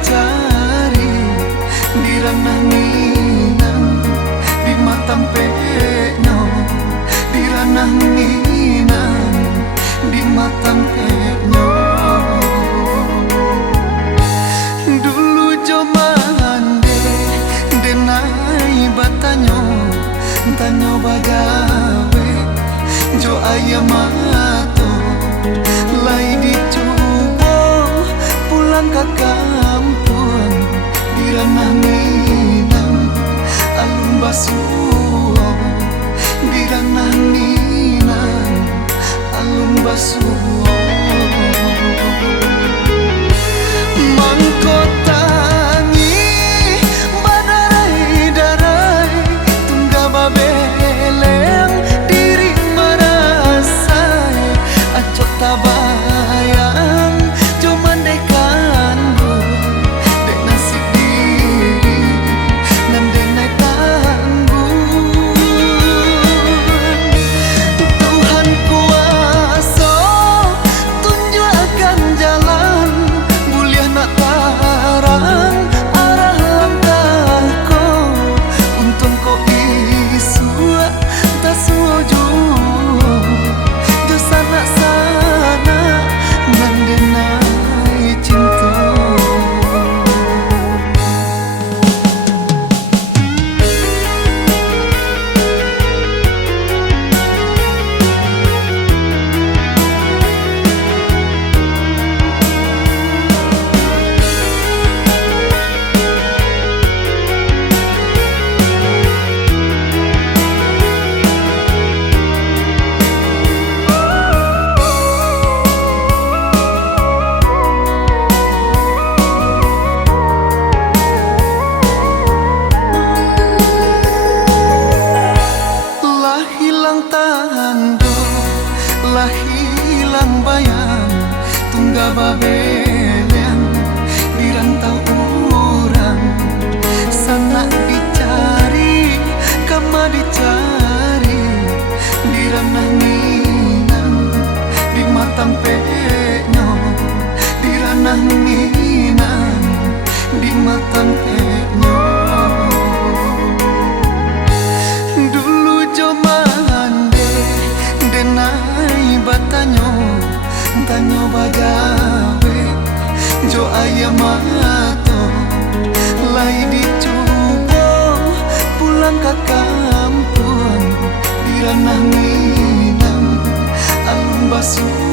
dicari di ranah Minang, di Matampenyo, di ranah Minang, di Matampenyo. Dulu jomande denai batanyo, tanyo bagawe jo ayamato lai dicoba pulang ke kampung di ranah Minang, alun basuh di ranah Minang, alun basuh. Mangkotangi badarai-darai tungga babeleng diri merasai acok tabayang cuman dekan bu dek nasib diri nan denai tanggung. Tuhan kuasa tunjukkan jalan mulia nak tarang arah langkahku, untung kau isu tak setuju jo sana-sana nan denai cinta. Lah hilang bayang tungga babeleng di rantau urang, sana dicari kama dicari di ranah Minang, di Matampenyo, di ranah Minang, di Matampenyo. Dulu jomande denai batanyo, tanyo bagawe jo ayamato lai dicoba pulang ke kampung di ranah Minang, alun basuh